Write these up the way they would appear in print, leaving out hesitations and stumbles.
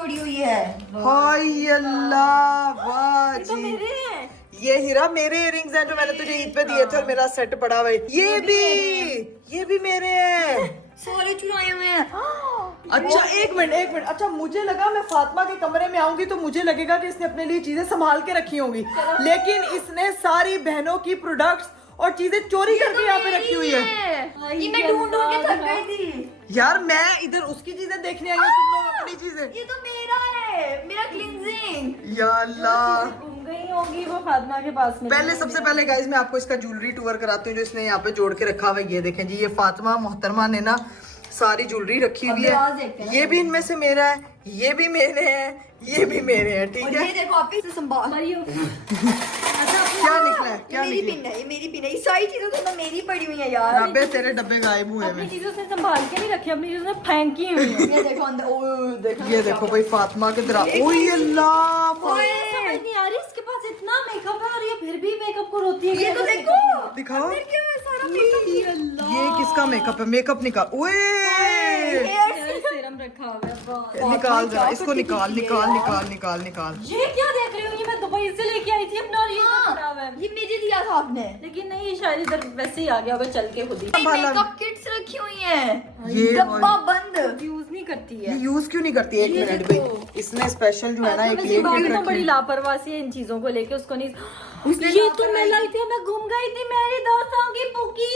जोड़ी हुई है। हाय अल्लाह वाह ये तो जी। मेरे हैं। ये हीरा मेरे इयरिंग्स हैं जो मैंने तुझे ईद पे दिए थे और मेरा सेट पड़ा हुआ है। ये भी मेरे हैं। सारे चुराए हुए हैं। अच्छा एक मिनट। अच्छा मुझे लगा मैं फातिमा के कमरे में आऊंगी तो मुझे लगेगा कि इसने अपने लिए चीजें संभाल के रखी होंगी, लेकिन इसने सारी बहनों की प्रोडक्ट्स और चीजें चोरी करके यहाँ पे रखी हुई है। ये मैं ढूंढ ढूंढ के थक गई थी। यार मैं इधर उसकी चीजें देखने आई हूँ, तुम लोग अपनी चीजें। ये तो मेरा है, मेरा क्लींजिंग। या अल्लाह। घूम गई होगी वो फातिमा के पास में। पहले सबसे पहले गाइस मैं आपको इसका ज्वेलरी टूर कराती हूँ जो इसने यहाँ पे जोड़ के रखा हुआ है। ये देखें जी, ये फातिमा मोहतरमा ने ना सारी ज्वेलरी रखी हुई है। ये भी इनमें से मेरा है, ये भी मेरे हैं, ये भी मेरे हैं, ठीक है। ये देखो आप इसे संभाल। क्या निकला है? क्या मेरी निकला? पिन है, ये मेरी पिन है। ये सारी चीजें तो मेरी पड़ी हुई है यार। राबे तेरे डब्बे गायब हुए अपनी हैं। चीजों से संभाल के नहीं रखी, अपनी चीजों से फेंकी हुई है। ये देखो अंदर, ओ देखो। ये देखो भाई फातिमा के दरा। ओए अल्लाह। समझ नहीं आ रही, इसके पास इतना मेकअप है और ये फिर भी मेकअप को रोती है। ये तो देखो। दिखाओ अंदर क्या है? सारा मेकअप। ये किसका मेकअप है? मेकअप निकाल। ओए सीरम रखा हुआ है। निकाल जरा इसको, निकाल। ये क्या देख रही हूँ? ये मैं दुबई से लेके आई थी अपना और ये हाँ, खराब है। ये मुझे दिया था आपने। लेकिन नहीं, शायद इधर वैसे ही आ गया होगा चल के खुद ही। मेकअप किट्स रखी हुई हैं। ये डब्बा बंद। यूज नहीं करती ये है। यूज क्यों नहीं करती? एक ये मिनट देखो। भाई, इसने स्पेशल जो है ना एक ये बाकी किट तो बड़ी रखी। लापरवाही है इन चीजों को लेके, उसको नहीं। उसने ये तो लापरवाही मैं लाई थी, मैं घूम गई थी मेरी दोस्तों की पुकी।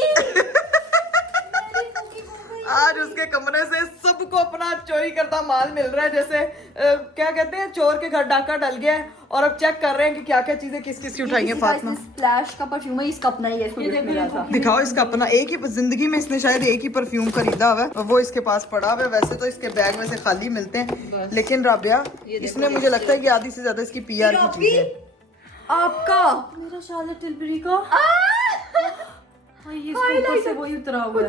आज उसके कमरे से सबको अपना चोरी करता माल मिल रहा है, जैसे क्या कहते हैं, चोर के घर डाका डल गया है और अब चेक कर रहे हैं कि क्या क्या चीजें किस किस की उठाई है फातिमा। स्प्लैश का परफ्यूम है, इसका अपना ही है। इसको ये गिफ्ट देखो, मिला ये था। दिखाओ इसका अपना। एक ही जिंदगी में इसने शायद एक ही परफ्यूम खरीदा हुआ है और वो इसके पास पड़ा हुआ है। वैसे तो इसके बैग में से खाली मिलते हैं, लेकिन राबिया इसने मुझे लगता है कि आधी से ज्यादा इसकी पीआर की चीज है। आपका मेरा शार्लेट टिलबरी का। हाँ, ये इसके ऊपर से वही उतरा हुआ है।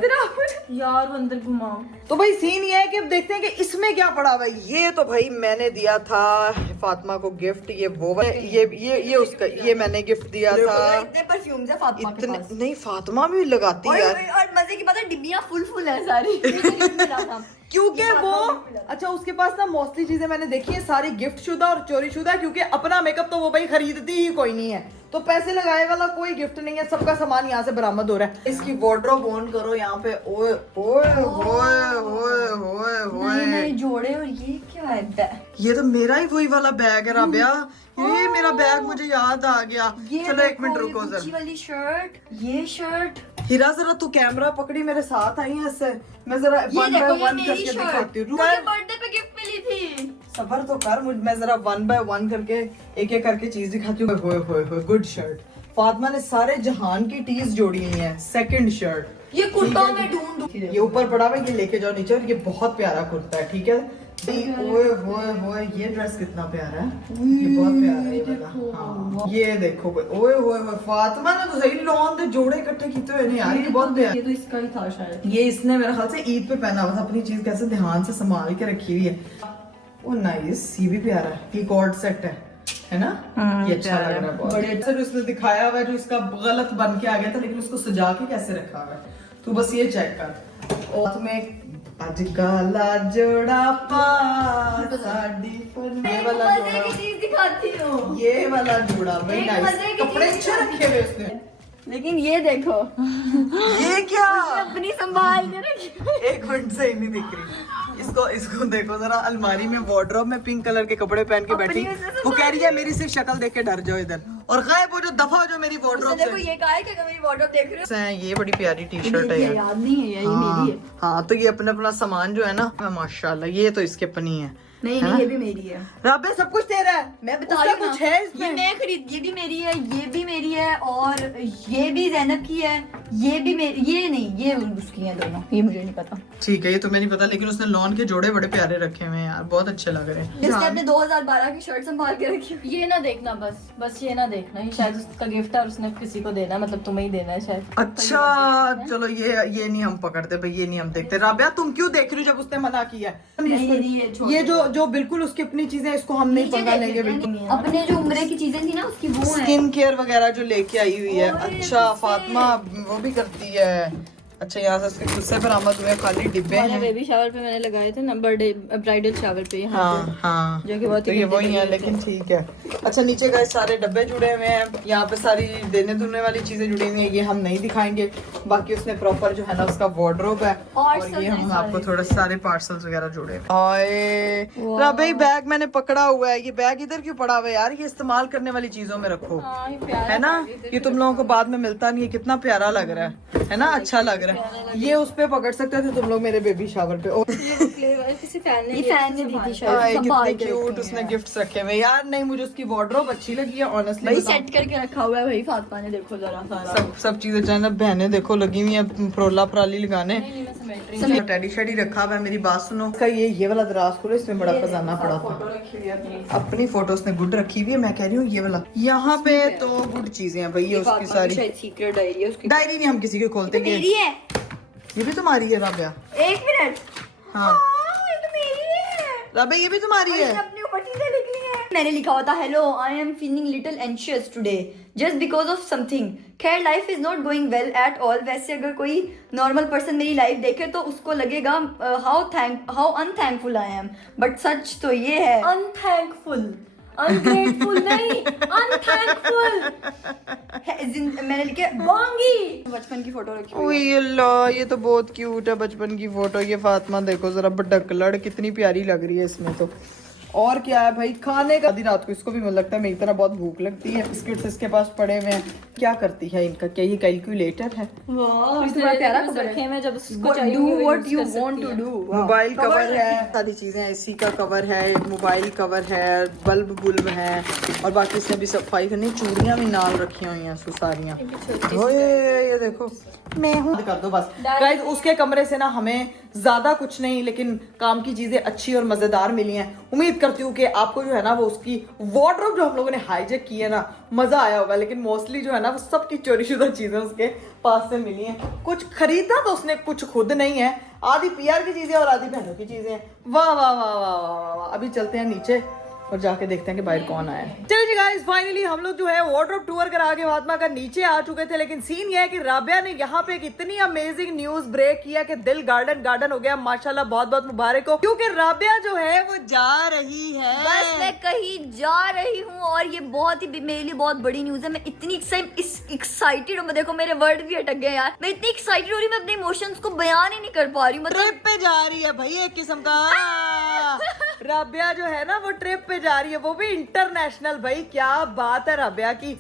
यार वो अंदर घुमाओ। तो भाई सीन ये है कि अब देखते हैं कि इसमें क्या पड़ा हुआ है। ये तो भाई मैंने दिया था फातिमा को गिफ्ट। ये वो ये उसका, ये मैंने गिफ्ट दिया था। इतने परफ्यूम्स है फातिमा के इतने पास। नहीं, फातिमा भी लगाती है यार, और मजे की बात है, डिब्बियां फुल है सारी। मिला था। क्योंकि ये वो फातिमा को मिला था। अच्छा उसके पास ना मोस्टली चीजें मैंने देखी है सारी गिफ्ट शुदा और चोरी शुदा, क्योंकि अपना मेकअप तो वो भाई खरीदती ही कोई नहीं है, तो पैसे लगाए वाला कोई गिफ्ट नहीं है। सबका सामान यहाँ से बरामद हो रहा है। इसकी वार्डरोब ऑन करो यहाँ पे। ओए ओए ओए ओए ओए ओए, नए जोड़े। और ये क्या है? ये तो मेरा ही वही वाला बैग है राबिया। ये मेरा बैग मुझे याद आ गया। चलो एक मिनट रुको गुच्ची जरा। वाली शर्ट, ये शर्ट। हीरा जरा तू कैमरा पकड़ी मेरे साथ आई है इससे, मैं जरा ये वन देखो, बाय ये वन मेरी करके शर्ट दिखाती हूँ। मुझे बर्थडे पे गिफ्ट मिली थी। सबर तो कर, मैं जरा वन बाय वन करके एक एक करके चीज दिखाती हूँ। होए होए होए, गुड शर्ट। फातिमा ने सारे जहान की टीज जोड़ी हुई हैं। सेकंड शर्ट, ये कुर्ता मैं ढूंढ ये ऊपर पड़ा हुआ है, ये लेके जाओ नीचे। और ये बहुत प्यारा कुर्ता है, ठीक है। ओए होए होए, ये ड्रेस कितना प्यारा है, ये बहुत प्यारा है ये वाला। हाँ, ये देखो ओए होए होए, फातिमा ने तो सही लॉन दे जोड़े इकट्ठे किए हुए हैं यार, ये बहुत प्यारा। ये तो इसका ही था शायद। ये इसने मेरे ख्याल से ईद पे पहना हुआ था। अपनी चीज कैसे ध्यान से संभाल के रखी हुई है। ओ नाइस, ये भी प्यारा है। ये कॉर्ड सेट है ना? ये अच्छा लग रहा है बहुत। बड़े अच्छा जो इसने दिखाया हुआ है, जो इसका गलत बन के आ गया था, लेकिन उसको सजा के कैसे रखा हुआ है, तू बस ये चेक कर। और तुम्हें अजकाला जोड़ा पा साड़ी पर, ये वाला मजे की जोड़ा, चीज दिखाती हूँ। ये वाला जोड़ा भाई एक नाइस। मजे की कपड़े चीज अच्छे रखे हुए उसने। लेकिन ये देखो, ये क्या? अपनी संभाल के रखी। एक मिनट से ही नहीं दिख रही। इसको देखो जरा, अलमारी में वार्डरोब में पिंक कलर के कपड़े पहन के बैठी। वो कह रही है मेरी सिर्फ शक्ल देख के डर जाओ इधर, और गायब हो जो दफा हो जो मेरी वार्डरोब देखो से। ये कहा है कि मेरी वार्डरोब देख रहे हो। ये बड़ी प्यारी टी शर्ट है ये यार। याद नहीं है, ये हाँ, मेरी है। हाँ तो ये अपना सामान जो है ना, माशाल्लाह ये तो इसके अपनी है। नहीं नहीं, ये भी मेरी है। राबे सब कुछ तेरा है, मैं बता उसका रही हूँ कुछ ना, है इसमें। ये मैं खरीद, ये भी मेरी है, ये भी मेरी है, और ये भी जैनब की है, ये भी मेरी, ये नहीं, ये उसकी है दोनों, ये मुझे नहीं पता। ठीक है, ये तुम्हें नहीं पता, लेकिन उसने लॉन के जोड़े बड़े प्यारे रखे हुए हैं यार, बहुत अच्छे लग रहे हैं। इसने अपने 2012 की शर्ट संभाल के रखी हुई। ये ना देखना, बस ये ना देखना, ये शायद उसका गिफ्ट है और उसने किसी को देना है, मतलब तुम्हें ही देना है शायद। अच्छा चलो, ये नहीं हम पकड़ते भाई, ये नहीं हम देखते। राबिया तुम क्यों देख रही हो जब उसने मना किया है? ये जो बिल्कुल उसकी अपनी चीजें, इसको हम नहीं नीचे पंगा देख लेंगे लेते बिल्कुल। हैं। अपने जो उम्र की चीजें थी ना, उसकी वो है। स्किन केयर वगैरह जो लेके आई हुई है। अच्छा फातिमा वो भी करती है, अच्छा यहाँ से उसके खुद से बरामद हुए खाली डिब्बे हैं। बेबी शावर पे मैंने लगाए थे ना, बर्थडे ब्राइडल शावर पे यहाँ हाँ हाँ जो कि बहुत तो ही ये गंदे वही है, लगे थे। लेकिन ठीक है। अच्छा नीचे गए सारे डब्बे जुड़े हुए हैं, यहाँ पे सारी देने दुने वाली चीजें जुड़ी हुई हैं, ये हम नहीं दिखाएंगे। बाकी उसने प्रॉपर जो है ना उसका वार्डरोब है, और Parcels ये हैं हम आपको सारे। थोड़े सारे पार्सल्स वगैरह जुड़े हैं। हाय भाई बैग मैंने पकड़ा हुआ है, ये बैग इधर क्यों पड़ा हुआ है यार? ये इस्तेमाल करने वाली चीजों में रखो, हाँ, ये प्यारा है ना? है, ये तुम लोगों को बाद में मिलता नहीं है, कितना प्यारा लग रहा है ना? अच्छा लग रहा है। ये उस पे पकड़ सकते थे तुम लोग मेरे बेबी शावर पे। किसी फैन ने दी थी शायद, हाय, संभाल कितने के क्यूट रखी उसने है। गिफ्ट्स रखे हुए यार। नहीं मुझे उसकी वार्डरोब अच्छी लगी है ऑनेस्टली। भाई सेट करके रखा हुआ है भाई फातिमा ने, देखो जरा सारा। सब चीजें चाहे बहनें देखो लगी हुई है प्रोला पराली लगाने। टेडी शेडी रखा हुआ है। मेरी बात सुनो, इसका ये वाला दराज खोलो, इसमें बड़ा खजाना पड़ा था। अपनी फोटो उसने गुड रखी हुई है, मैं कह रही हूँ ये वाला। यहाँ पे तो गुड चीजें हैं भाई, ये उसकी सारी सीक्रेट डायरी है उसकी। डायरी नहीं हम किसी को खोलते नहीं। मेरी है। ये भी तुम्हारी है राबिया? एक मिनट। हाँ ये तो मेरी है। राबिया ये भी तुम्हारी है? मैंने अपने ऊपर चीजें लिख ली हैं। मैंने लिखा हुआ था, hello I am feeling little anxious today just because of something. खैर life is not going well at all. वैसे अगर कोई नॉर्मल पर्सन मेरी लाइफ देखे तो उसको लगेगा हाउ अनथैंकफुल आई एम, बट सच तो ये है अनथैंकफुल, अनग्रेटफुल नहीं, अनथैंकफुल। मैंने लिखे बांगी। बचपन की फोटो रखी हुई ओए अल्लाह, ये तो बहुत क्यूट है बचपन की फोटो। ये फातिमा देखो जरा बड्डकलड़ कितनी प्यारी लग रही है इसमें तो। और क्या है भाई खाने का? आधी रात को इसको भी मुझे लगता है मेरी तरह बहुत भूख लगती है। बिस्किट्स इसके पास पड़े हुए हैं। क्या करती है इनका? क्या ये कैलकुलेटर है? वाह, इसमें प्यारा कवर रखे है। हैं, जब उसको चाहिए डू होगा व्हाट use यू कर सकती वांट टू है। डू। मोबाइल कवर है, सारी चीजें, एसी का कवर है, मोबाइल कवर है, बल्ब बुल्ब है, और बाकी इसने भी सफाई करनी। चूड़ियां भी नाल रखी हुई हैं सारियां। ओए ये देखो मैं हूँ। कर दो बस गाइस। उसके कमरे से ना हमें ज्यादा कुछ नहीं, लेकिन काम की चीजें अच्छी और मजेदार मिली हैं। उम्मीद करती हूँ कि आपको जो है ना वो उसकी वार्डरोब जो हम लोगों ने हाईजेक की है ना मजा आया होगा। लेकिन मोस्टली जो है ना वो सबकी चोरीशुदा चीजें उसके पास से मिली हैं। कुछ खरीदा तो उसने कुछ खुद नहीं है, आधी पीआर की चीजें और आधी बहनों की चीजें हैं। वाह वाह वाह वाह वाह वाह। अभी चलते हैं नीचे और जाके देखते हैं कि बाहर कौन आया है। चलिए जी गाइस, फाइनली हम लोग जो है वार्डरोब टूर करा के फातिमा का नीचे आ चुके थे। लेकिन सीन ये है कि राबिया ने यहाँ पे एक इतनी अमेजिंग न्यूज ब्रेक किया कि दिल गार्डन गार्डन हो गया। माशाल्लाह बहुत बहुत मुबारक हो, क्योंकि राबिया जो है वो जा रही है। बस मैं कहीं जा रही हूँ और ये बहुत ही मेरे लिए बहुत बड़ी न्यूज है। मैं इतनी एक्साइटेड हूँ, देखो मेरे वर्ड भी अटक गए यार। मैं इतनी एक्साइटेड हो रही हूँ, मैं अपने इमोशंस को बयान ही नहीं कर पा रही हूँ। मतलब ट्रिप पे जा रही है भाई एक किस्म का। राबिया जो है ना वो ट्रिप पे जा रही है, वो भी इंटरनेशनल। भाई क्या बात है राबिया की।